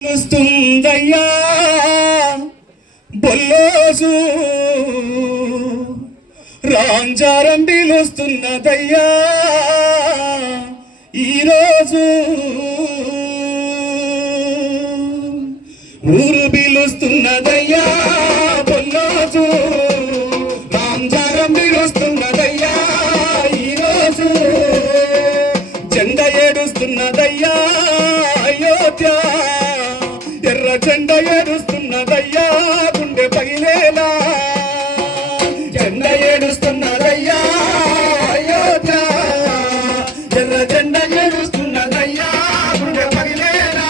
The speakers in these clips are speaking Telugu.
వస్తుందయ్యా బొల్లోజు రాంజారం బిలుస్తున్నదయ్యా ఈరోజు ఊరు బిలుస్తున్నదయ్యా బొల్లోజు రాంజారం బిలుస్తున్నదయ్యా ఈరోజు జెండ ఏడుస్తున్నదయ్యా అయోధ్య ఎర్ర జెండ ఏడుస్తున్నదయ్యా గుండె పగిలేలా జెండ ఏడుస్తున్నదయ్యా అయోధ్య ఎర్ర జెండ ఏడుస్తున్నదయ్యా గుండె పగిలేలా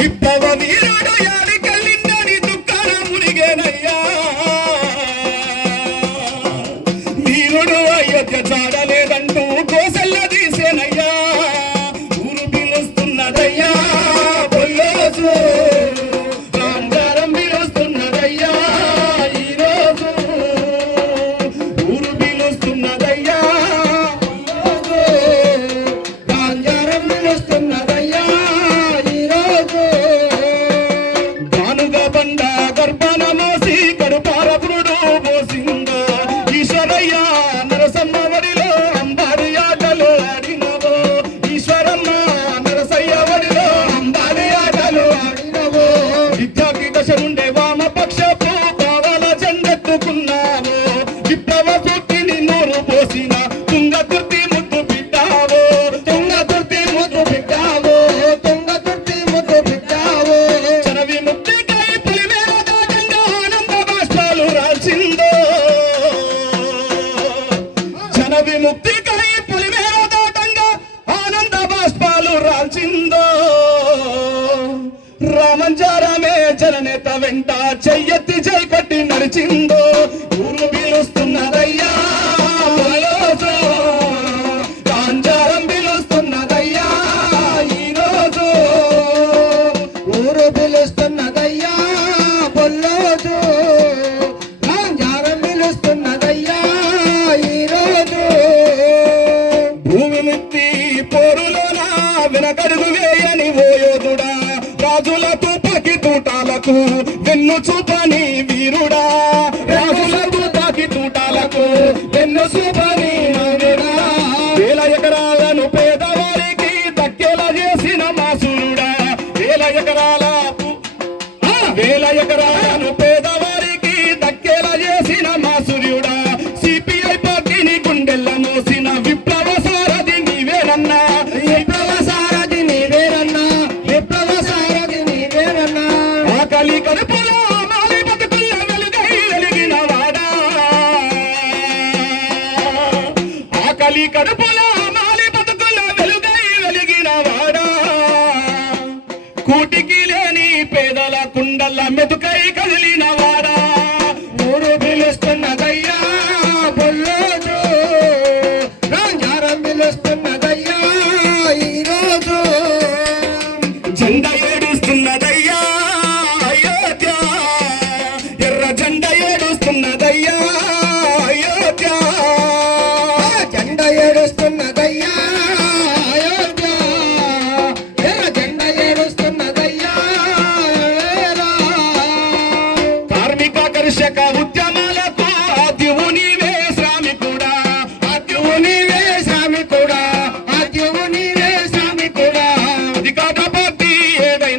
విప్లవ వీరుడు యాడికెళ్ళిందని దుఃఖాన మునిగేనయ్యా వీరుడు అయోధ్య చాడలేదంటూ కోసల్ల తీసేనయ్యా ఊరు పిలుస్తున్నదయ్యా రాంజారం బిలుస్తున్నదయ్యా ఈరోజు ఊరు బిలుస్తున్నదయ్యా రాంజారం బిలుస్తున్నదయ్యా ఈరోజు గానుగా బండ గర్భన మోసి కడుపార పురుడు మోసిందో ఈశ్వరయ్య నరసమ్మ వడిలో అంబారి ఆటలు ఆడినవో ఈశ్వరమ్మ నరసయ్య వడిలో అంబారి ఆటలు ఆడినవో విద్యాకి దశ నుండే వామపక్షపు కావాల జెండెత్తుకున్నావో విప్లవ శక్తిని నూరు పోసిన తుంగతుర్తి ముద్దు బిడ్డావో తుంగతుర్తి ముద్దు బిడ్డావో తుంగతుర్తి ముద్దు బిడ్డావో చనవి ముక్తికై పులిమేర దాటంగా ఆనంద బాష్పాలు రాల్చిందో జన విముక్తికై పులిమేర దాటంగా ఆనంద బాష్పాలు రాల్చిందో రామంజారమే జననేత వెంట చెయ్యెత్తి జై కట్టి నడిచిందో ఊరు పిలుస్తున్నదయ్యా బొల్లోజు రాంజారం పిలుస్తున్నదయ్యా ఈరోజు ఊరు పిలుస్తున్నదయ్యా బొల్లోజు రాంజారం పిలుస్తున్నదయ్యా ఈరోజు భూమి ముక్తి పోరులోన వెనకడుగు వేయని ఓయోధుడా రాజుల తుపాకి తూటాలకు వెన్ను చూపని వీరుడా రాజుల తుపాకి తూటాలకు వెన్ను చూపని వీరుడా వేల ఎకరాలను పేదవారికి దక్కేలా చేసిన మాసురుడా వేల ఎకరాలను పేదవారికి దక్కేలా చేసిన మాసురుడా సిపిఐ పార్టీని గుండెల్ల మోసిన విప్లవ సారథి నీవేనన్నా విప్లవ సారథి నీవేనన్నా విప్లవ సారథి నీవేనన్నా ఆకలి కడుపులో మాలి బతుకుల్లో వెలుగై వెలిగిన వాడా ఆకలి కడుపులో మాలి బతుకుల్లో వెలుగై వెలిగిన వాడా కూటికి లేని పేదల కుండల మెతుకై కదిలిన వాడా ఊరు పిలుస్తున్నదయ్యా బొల్లోజు రాంజారం పిలుస్తున్నదయ్యా ఈరోజు జెండ ఏడుస్తున్నదయ్యా అయోధ్య ఎర్ర జెండ ఏడుస్తున్నదయ్యా అయోధ్య జెండ ఏడుస్తున్నదయ్యా అయోధ్య ఎర్ర జెండ ఏడుస్తున్నదయ్యా కార్మిక కర్షక ఉద్యమాలకు ఆద్యువు నీవే శ్రామికుడా ఆద్యువు నీవే శ్రామికుడా ఆద్యువు నీవే శ్రామికుడా అధికార పార్టీ ఏదైనా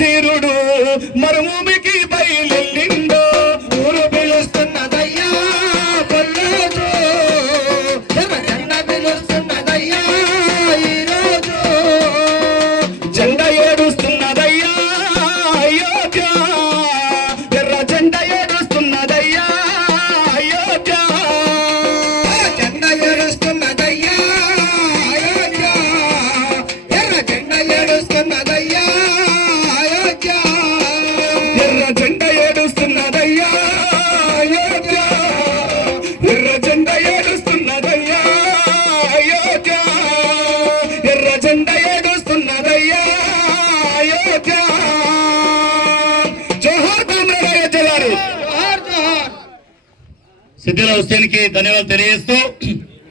ధీరుడు మరుభూమికి బయలుదేరిండు. ఊరు పిలుస్తున్నదయ్యా పొల్లోజు, ఎర్ర జెండా పిలుస్తున్నదయ్యా ఈరోజు. జెండా ఏడుస్తున్నదయ్యా అయోధ్య, ఎర్ర జెండా ఏడుస్తున్నదయ్యా అయోధ్య. జెండా ఏడుస్తున్నదయ్యా అయోధ్య, ఎర్ర జెండా ఏడుస్తున్నదయ్యా అయోధ్య. ఎర్ర జెండా ఏడుస్తున్నదయ్యా అయోధ్య, ఎర్ర జెండా ఏడుస్తున్నదయ్యా అయోధ్య, ఎర్ర జెండా ఏడుస్తున్నదయ్యా అయోధ్య. జోహార్ కామ్రేడ్ అయోధ్య గారు. జోహార్ జోహార్. సిద్దిల హుస్సేన్ కి ధన్యవాదాలు తెలియజేస్తూ